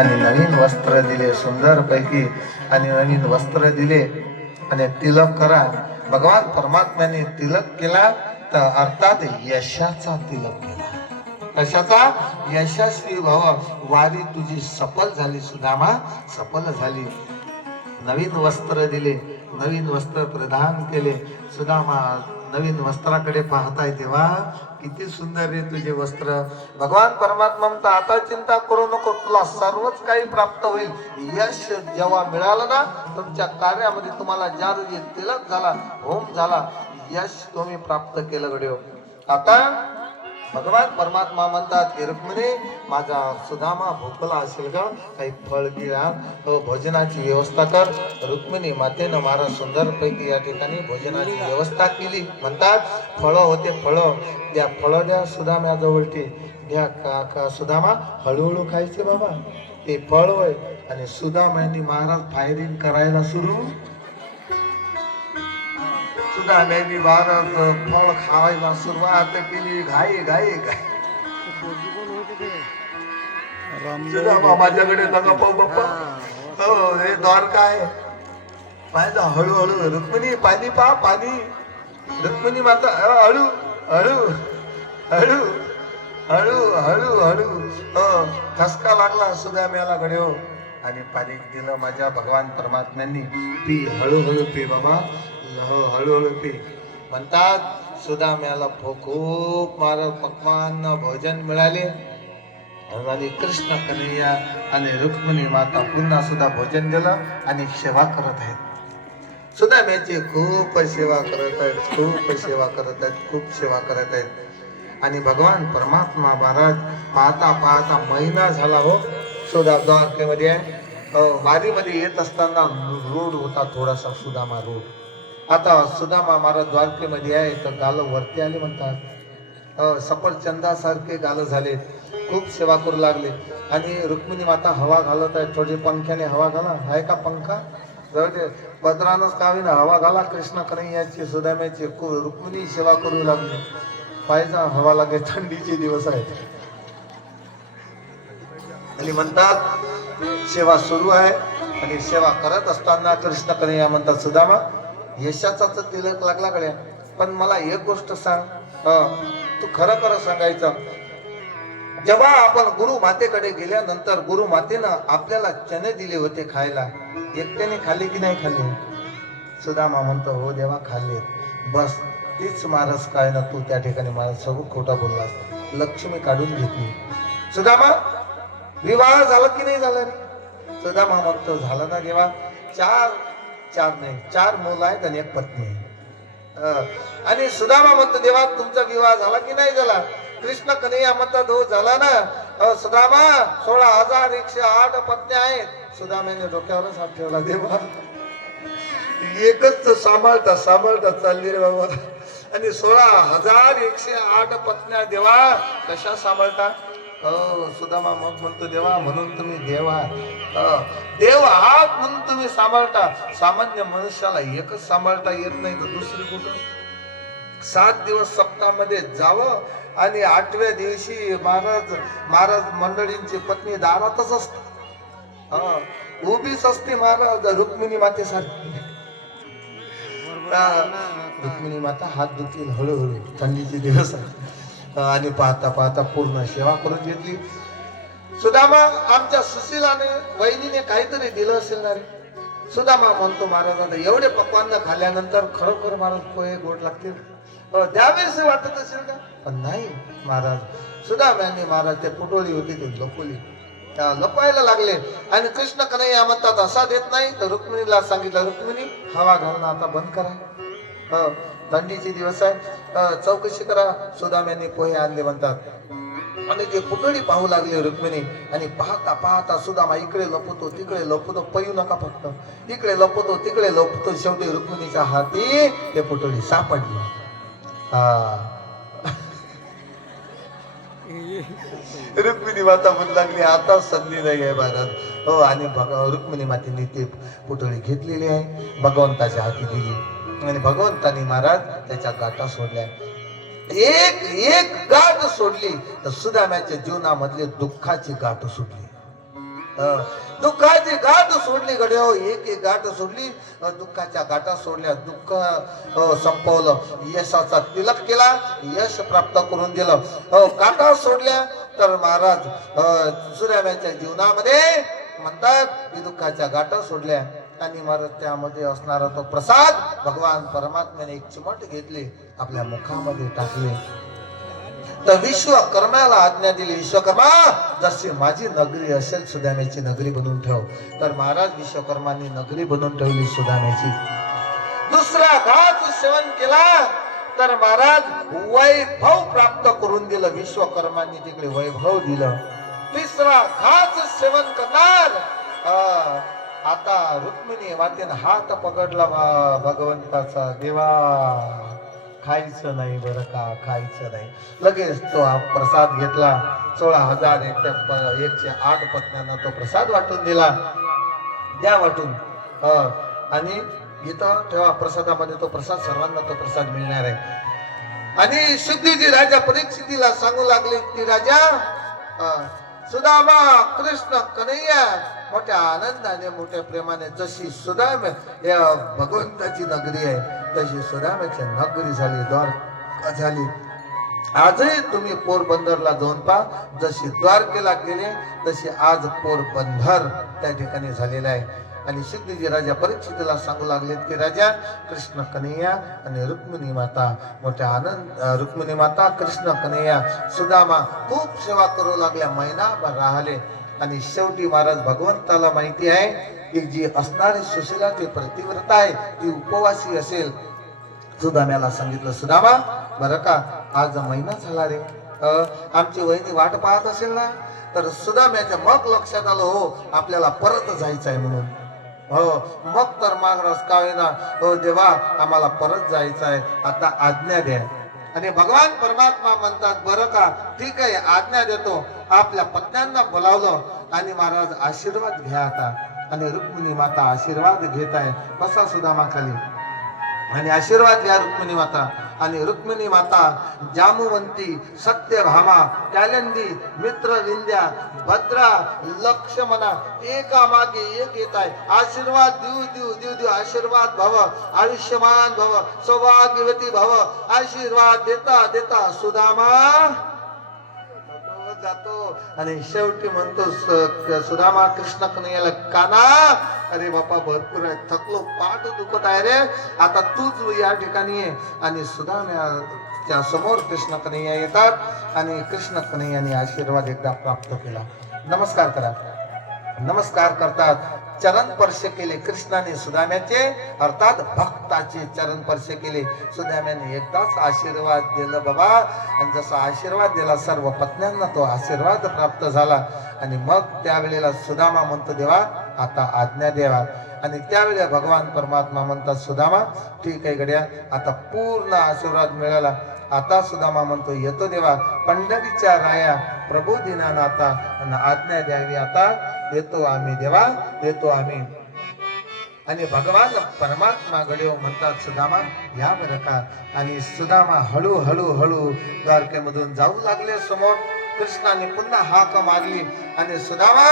आणि नवीन वस्त्र दिले सुंदर पैकी, आणि नवीन वस्त्र दिले आणि तिलक करा. भगवान परमात्म्याने तिलक केला तर अर्थात यशाचा तिलक केला. कशाचा? यशस्वी भव, वारी तुझी सफल झाली सुदामा, सफल झाली. नवीन वस्त्र दिले, नवीन वस्त्र प्रदान केले. सुदामा नवीन वस्त्राकडे पाहताय तेव्हा किती सुंदर आहे तुझे वस्त्र. भगवान परमात्मा म्हणता आता चिंता करू नको, तुला सर्वच काही प्राप्त होईल. यश जेव्हा मिळालं ना तुमच्या कार्यामध्ये, तुम्हाला ज्या रोजी तिलक झाला, होम झाला, यश तुम्ही प्राप्त केलं गड्यो. आता भगवान परमात्मा म्हणतात की रुक्मिणी, माझा सुदामा भोकला असेल का, काही फळ गिळा, भोजनाची व्यवस्था कर. रुक्मिणी मातेनं मारा सुंदर पैकी या ठिकाणी भोजनाची व्यवस्था केली. म्हणतात फळं होते, फळं द्या, फळं द्या सुदाम्याजवळची द्या. का सुदामा हळूहळू खायचे बाबा ते फळ होय. आणि सुदाम्यानी महाराज फायरिंग करायला सुरू. सुदाम्यानी महाराज फळ खावायला सुरुवात केली. घाई घाई घाई. सुदामा माझ्याकडे बघा बाप्पा, हो हे द्वारका आहे. पाहिजे हळूहळू. रुक्मिणी पाणी पा, पाणी. रुक्मिणी माता हळू हळू हळू हळू हळू हळू. ठसका लागला सुदाम्याला गड्यो आणि पाणी दिलं माझ्या भगवान परमात्म्यांनी. पी, हळूहळू पी बाबा, हळूहळू पी. म्हणतात सुदाम्याला खूप महाराज पक्वान भोजन मिळाले. आणि कृष्ण कन्हैया आणि रुक्मिणी माता पुन्हा सुद्धा भोजन दिलं आणि सेवा करत आहेत. सुदाम्याची खूप सेवा करत आहेत, खूप सेवा करत आहेत, खूप सेवा करत आहेत. आणि भगवान परमात्मा महाराज पाहता पाहता महिना झाला हो. सुदा द्वारकेमध्ये आहे. वारीमध्ये येत असताना रोड होता थोडासा, सुदामा रोड. आता सुदामा महाराज द्वारकेमध्ये आहे तर गाल वरती आले म्हणतात. सफरचंदासारखे गाल झाले. खूप सेवा करू लागले. आणि रुक्मिणी माता हवा घालत आहे. थोडी पंख्याने हवा घाला. आहे का पंखा? पदरानच कावीना हवा घाला कृष्ण कन्हैयाची, सुदाम्याची. रुक्मिणी सेवा करू लागली. पाहिजे हवा लागे, थंडीचे दिवस आहेत. आणि म्हणतात सेवा सुरू आहे. आणि सेवा करत असताना कृष्ण कन्हैया म्हणतात सुदामा, यशाचाच तिलक लागला गड्या, पण मला एक गोष्ट सांग, तू खरं खरं सांगायचं. जेव्हा आपण गुरु मातेकडे गेल्यानंतर गुरु मातेनं आपल्याला चणे दिले होते खायला, एकट्याने खाल्ले की नाही खाल्ले? सुदामा म्हणतो हो देवा खाल्ले. बस तीच महाराज काय ना, तू त्या ठिकाणी मला सगळं खोटा बोललास. लक्ष्मी काढून घेतली. सुदामा विवाह झाला की नाही झाला रे? सुदामा म्हणतो झाला ना देवा. चार मुलं आहेत आणि एक पत्नी आहे. आणि सुदामा म्हणतो देवा तुमचा विवाह झाला की नाही झाला? कृष्ण कन्हैया म्हणतात हो झाला ना. सुदामा 16,108 पत्न्या आहेत. सुदामाने डोक्यावरच हात ठेवला. देवा एकच सांभाळता सांभाळता चालली रे बाबा. आणि 16,108 पत्न्या देवा कशा सांभाळता? सुदामा मग म्हणतो देवा म्हणून तुम्ही देवा देव आहात म्हणून तुम्ही सांभाळता. सामान्य मनुष्याला एकच सांभाळता येत नाही तर दुसरी कुठं? 7 दिवस सप्ताहामध्ये जावं आणि 8व्या दिवशी महाराज मंडळींची पत्नी दारातच असते, उभीच असते महाराज रुक्मिणी मातेसारखी. रुक्मिणी माता हात दुखील हळूहळू, थंडीचे दिवस आणि पाहता पाहता पूर्ण सेवा करून घेतली. सुदामा आमच्या सुशीलाने वहिनीने काहीतरी दिलं असेल ना रे. सुदामा म्हणतो महाराजांना एवढे पक्वान्न खाल्ल्यानंतर खरोखर महाराज पोहे गोड लागतील, द्यावेस वाटत असेल का? पण नाही महाराज. सुदाम्यांनी महाराज ते पुटोळी होती ती लपवली, लपवायला लागले. आणि कृष्ण कन्हैया म्हणतात असा देत नाही तर रुक्मिणीला सांगितलं रुक्मिणी हवा घालणं आता बंद करा, थंडीचे दिवस आहे, चौकशी करा. सुदाम्यांनी पोहे आणले म्हणतात. आणि ते पुतळी पाहू लागले रुक्मिणी. आणि पाहता पाहता सुदामा इकडे लपतो तिकडे लपतो, पळू नका फक्त, इकडे लपतो तिकडे लपतो. शेवटी रुक्मिणीच्या हाती ते पुतळी सापडली. रुक्मिणी माता म्हणू लागली आता संधी नाही आहे महाराज. हो आणि रुक्मिणी मातेने ते पुतळी घेतलेली आहे, भगवंताच्या हाती दिली. आणि भगवंतानी महाराज त्याच्या गाठा सोडल्या. एक गाठ सोडली तर सुदाम्याच्या जीवनामधले दुःखाची गाठ सुटली. दुःखाची गाठ सोडली गड्यो, एक गाठ सोडली, दुःखाच्या गाठा सोडल्या, दुःख संपवलं, यशाचा तिलक केला, यश प्राप्त करून दिलं. गाठा सोडल्या तर महाराज सूर्याच्या जीवनामध्ये म्हणतात की दुःखाच्या गाठा सोडल्या आणि महाराज त्यामध्ये असणारा तो प्रसाद भगवान परमात्म्याने एक चिमट घेतली, आपल्या मुखामध्ये टाकले. तर विश्वकर्माला आज्ञा दिली, विश्वकर्मा जशी माझी नगरी असेल सुदाम्याची नगरी बनवून ठेव. तर महाराज विश्वकर्मांनी नगरी बनवून ठेवली सुदाम्याची. दुसरा घास सेवन केला तर महाराज वैभव प्राप्त करून दिलं, विश्वकर्मांनी तिकडे वैभव दिलं. तिसरा घास सेवन करणार, आता रुक्मिणी मातेने हात पकडला भगवंताचा, देवा खायचं नाही बरं का, खायचं नाही. लगेच तो प्रसाद घेतला, 16,108 पत्न्यांना तो प्रसाद वाटून दिला. द्या वाटून, आणि इथं ठेवा प्रसादामध्ये, तो प्रसाद सर्वांना तो प्रसाद मिळणार आहे. आणि शुद्धीजी राजा परीक्षितीला सांगू लागले की राजा, सुदामा कृष्ण कन्हैया मोठ्या आनंदाने मोठ्या प्रेमाने, जशी सुदाम या भगवंताची नगरी आहे तशी सुदामाची नगरी झाली, द्वारका झाली. आजही तुम्ही पोरबंदरला जाऊन पहा, जशी द्वारकेला गेले तशी आज पोरबंदर त्या ठिकाणी झालेलं आहे. आणि सिद्धीजी राजा परीक्षितीला सांगू लागले की राजा, कृष्ण कन्हैया आणि रुक्मिणी माता मोठ्या आनंद, रुक्मिणी माता कृष्ण कन्हैया सुदामा खूप सेवा करू लागल्या, महिनाभर राहिले. आणि शेवटी महाराज भगवंताला माहिती आहे की जी असणारी सुशीला ती प्रतिव्रता आहे, ती उपवासी असेल. सुदाम्याला सांगितलं, सुदामा बरं का आज महिना झाला रे, आमची वहिनी वाट पाहत असेल ना. तर सुदाम्याच्या मग लक्षात आलं, हो आपल्याला परत जायचं आहे म्हणून. हो मग तर मागरस का होईना, हो देवा आम्हाला परत जायचं आहे, आता आज्ञा द्या. आणि भगवान परमात्मा म्हणतात, बरं का ठीक आहे आज्ञा देतो. आपल्या पत्न्यांना बोलावलं आणि महाराज आशीर्वाद घ्या आता. आणि रुक्मिणी माता आशीर्वाद घेत आहे, बसा सुदामा खाली आणि आशीर्वाद घ्या रुक्मिणी माता. आणि रुक्मिणी माता जामुवंती, सत्यभामा, कॅलंदी, मित्रविंद्या, भद्रा, लक्ष्मणा एकामागे एक येत आहे. आशीर्वाद देऊ देऊ देऊ देऊ, आशीर्वाद भव, आयुष्यमान भव, सौभाग्यवती भव. आशीर्वाद देता देता सुदामा जातो. आणि शेवटी म्हणतो सुदामा कृष्ण कन्हैयाला, काना अरे बापा भरपूर आहे, थकलो, पाठ दुखत आहे रे, आता तूच या ठिकाणी आहे. आणि सुदाम्याच्या समोर कृष्ण कन्हैया येतात आणि कृष्ण कन्हैयाने आशीर्वाद एकदा प्राप्त केला. नमस्कार करा, नमस्कार करतात. चरण स्पर्श केले कृष्णाने सुदाम्याचे, अर्थात भक्ताचे चरण स्पर्श केले. सुदाम्याने एकदाच आशीर्वाद दिलं बाबा. आणि जसा आशीर्वाद दिला सर्व पत्न्यांना तो आशीर्वाद प्राप्त झाला. आणि मग त्यावेळेला सुदामा म्हणतो, देवा आता आज्ञा द्यावा. आणि त्यावेळेला भगवान परमात्मा म्हणतात, सुदामा ठीक आहे गड्या, आता पूर्ण आशीर्वाद मिळाला. आता सुदामा म्हणतो, येतो देवा, पंढरीच्या राया प्रभू दीनानाथा आणि आज्ञा द्यावी, आता येतो आम्ही देवा, येतो आम्ही. आणि भगवान परमात्मा गड्यो म्हणतात, सुदामा या बरं का. आणि सुदामा हळू हळू हळू द्वारकेमधून जाऊ लागले समोर. कृष्णाने पुन्हा हाक मारली आणि सुदामा,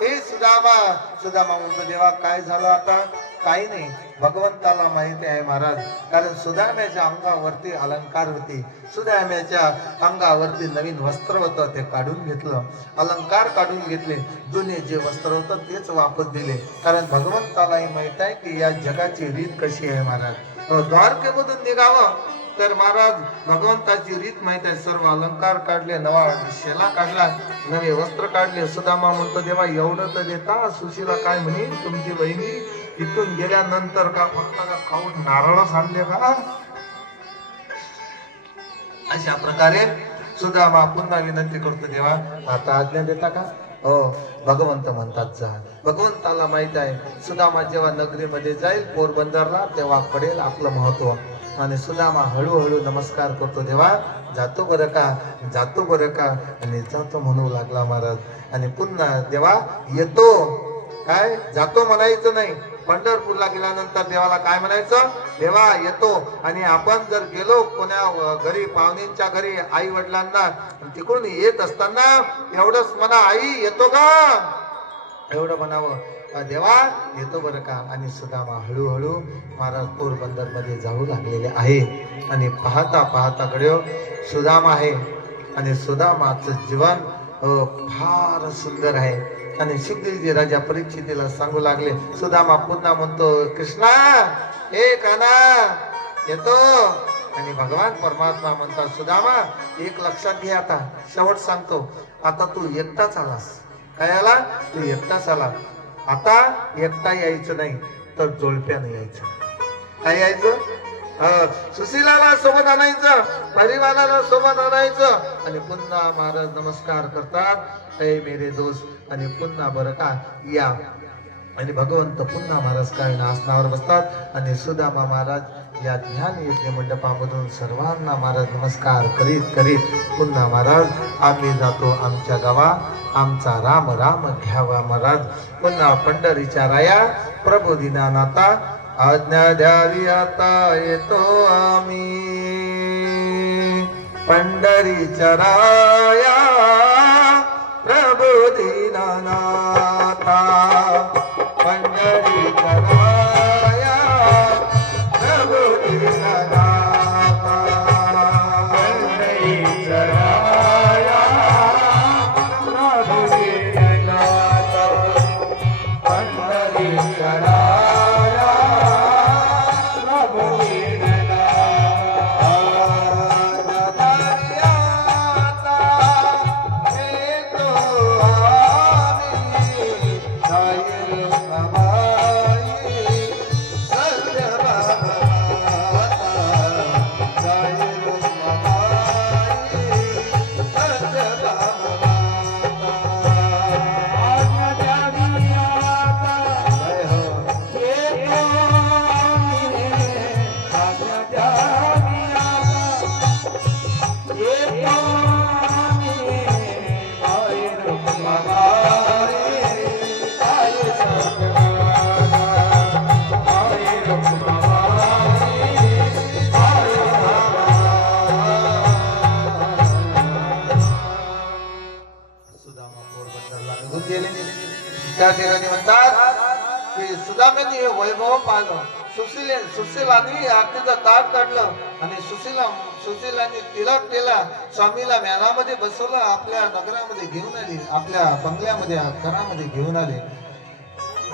हे सुदामा. सुदामा म्हणतो, देवा काय झालं आता. काही नाही, भगवंताला माहिती आहे महाराज, कारण सुदाम्याच्या अंगावरती अलंकार होते, सुदाम्याच्या अंगावरती नवीन वस्त्र होतं ते काढून घेतलं, अलंकार काढून घेतले, जुने जे वस्त्र होतं तेच वापस दिले. कारण भगवंतालाही माहित आहे की या जगाची रीत कशी आहे महाराज. द्वारकेमधून निघावं तर महाराज भगवंताची रीत माहित आहे. सर्व अलंकार काढले, नवा शेला काढला, नवे वस्त्र काढले. सुदामा म्हणतो, देवा एवढं तर देता. सुशीला काय म्हणे, तुमची बहिणी इथून गेल्यानंतर का फक्त खाऊन नारळ आणले का. अशा प्रकारे सुदामा पुन्हा विनंती करतो, देवा आता आज्ञा देता का. हो भगवंत म्हणतात जा. भगवंताला माहित आहे सुदामा जेव्हा नगरीमध्ये जाईल पोरबंदरला तेव्हा कळेल आपलं महत्व. आणि सुदामा हळूहळू नमस्कार करतो, देवा जातो बरं का, जातो बरं का. आणि जातो म्हणू लागला महाराज. आणि पुन्हा देवा येतो, काय जातो म्हणायचं नाही. पंढरपूरला गेल्यानंतर देवाला काय म्हणायचं, देवा येतो. आणि आपण जर गेलो कोण्या घरी, पाहुण्यांच्या घरी, आई वडिलांना तिकडून येत असताना एवढंच म्हणा, आई येतो का. एवढं म्हणावं देवा येतो बरं का. आणि सुदामा हळूहळू महाराज पोरबंदर मध्ये जाऊ लागलेले आहे. आणि पाहता पाहता कडे सुदामा आहे आणि सुदामाचं जीवन फार सुंदर आहे. आणि सुखदेवजी राजा परीक्षितीला सांगू लागले. सुदामा पुन्हा म्हणतो कृष्णा हे काना येतो. आणि भगवान परमात्मा म्हणतात सुदामा एक लक्षात घे, आता शेवट सांगतो, आता तू एकटाच आलास. काय आला? तू एकटाच आला. आता एकटा यायचं नाही तर जोडप्याने यायचं. काय यायचं? सुशीलाला सोबत आणायचं, परिवाराला सोबत आणायचं. आणि पुन्हा महाराज नमस्कार करतात ए मेरे दोस्त. आणि पुन्हा बरं का या. आणि भगवंत पुन्हा महाराज काय आसनावर बसतात. आणि सुदामा महाराज या ध्यान यज्ञ मंडपामधून सर्वांना महाराज नमस्कार करीत करीत पुन्हा महाराज आम्ही जातो आमच्या गावा. आमचा राम राम घ्यावा महाराज. पुन्हा पंढरीच्या राया प्रभू दीनानाथा आज्ञा द्यावी आता येतो आम्ही. पंढरीच्या राया प्रभू दीनानाथा पंढरीच्या राया प्रभू दीनानाथा पंढरीच्या राया प्रभू दीनानाथा पंढरीच्या राया प्रभू दीनानाथा त्या ठिकाणी म्हणतात की सुदामेने हे वैभव पाहिलं. सुशीलाने आरतीचं ताट काढलं आणि सुशीलाने तिलक केला. स्वामीला म्यानामध्ये बसवलं, आपल्या नगरामध्ये घेऊन आली, आपल्या बंगल्यामध्ये घरामध्ये घेऊन आले.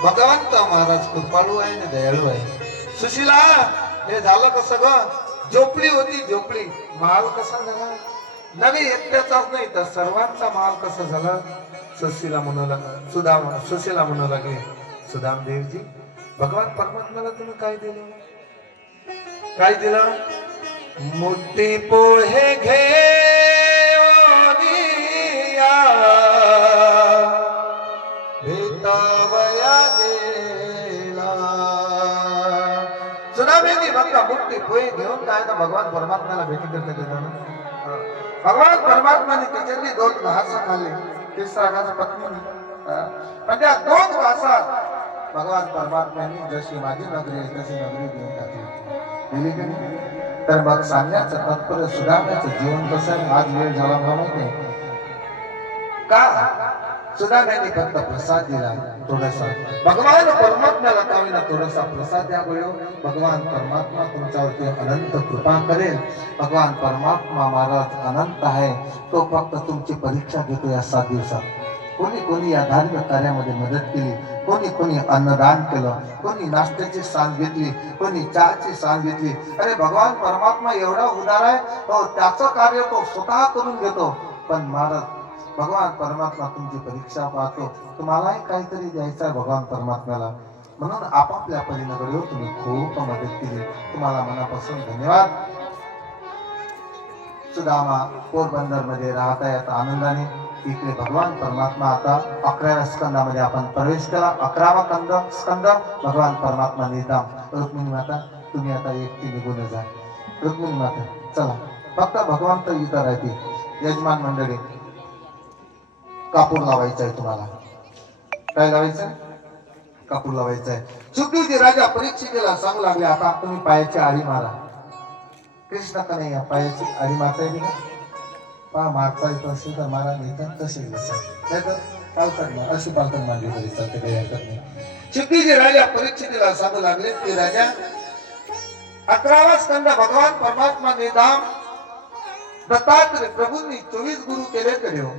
भगवंत महाराज कृपाळू आहे आणि दयाळू आहे. सुशीला हे झालं कसं ग? झोपडी होती झोपडी, माल कसा झाला? नवी एकट्याचाच नाही तर सर्वांचा माल कसा झाला? सुशीला म्हणू लागले सुदाम देवजी भगवान परमात्म्याला तुम्ही काय दिलं? काय दिलं? मोठी पोहे भेटावया गेला. सुदामेनी बघा मोठी पोहे घेऊन काय ना भगवान परमात्म्याला भेटी करता गेला ना. भगवान परमात्म्याने त्याच्यातली 2 घास खाल्ले. तिसरा घास पत्नीने म्हणजे 2 घासात भगवान परमात्म्याने जशी माझी नगरी आहे तशी नगरी देऊन टाकली. दिली की नाही? तर मग सांगण्याचं तात्पर्य सुदाम्याचं जीवन कसं आहे. आज वेळ झाला मला माहिती आहे का? सुदाम्याने फक्त प्रसाद दिला थोडासा. भगवान परमात्म्याला का होईना थोडासा प्रसाद द्या गयो. भगवान परमात्मा तुमच्यावरती अनंत कृपा करेल. भगवान परमात्मा महाराज अनंत आहे. तो फक्त तुमची परीक्षा घेतो या 7 दिवसात. कोणी कोणी या धार्मिक कार्यामध्ये मदत केली, कोणी अन्नदान केलं, कोणी नाश्त्याची सांग घेतली, कोणी चहाची सांग घेतली. अरे भगवान परमात्मा एवढा उदार आहे, तो त्याचं कार्य तो स्वतः करून घेतो. पण महाराज भगवान परमात्मा तुमची परीक्षा पाहतो. तुम्हालाही काहीतरी द्यायचं आहे भगवान परमात्म्याला. म्हणून आपापल्या परीने तुम्ही खूप मदत केली. तुम्हाला मनापासून धन्यवाद. सुदामा पोरबंदर मध्ये राहत आहे आता आनंदाने. इकडे भगवान परमात्मा आता 11व्या स्कंदामध्ये आपण प्रवेश केला. 11वा स्कंद भगवान परमात्मा नेता. रुक्मिणी माता तुम्ही आता एकटी निघून जा. रुक्मिणी माता चला, फक्त भगवंत इथं राहते. यजमान मंडळी कापूर लावायचा आहे तुम्हाला. काय लावायचं? कापूर लावायचा आहे. सुखदेवजी राजा परीक्षितीला सांगू लागले आता तुम्ही पायाची आळी मारा. कृष्ण का नाही पायाची आळी मारता येईल का? पहा मारता येत असेल तर मारा, नाही तर तसे पालताना अशी पालताना मांडली तरी चालते, काही हरकत नाही. शेवटी जे राजा परीक्षेला सांगू लागले ते राजा 11वा स्कंद भगवान परमात्मा ने धाम दत्तात्रय प्रभूंनी 24 गुरु केले कडे हो.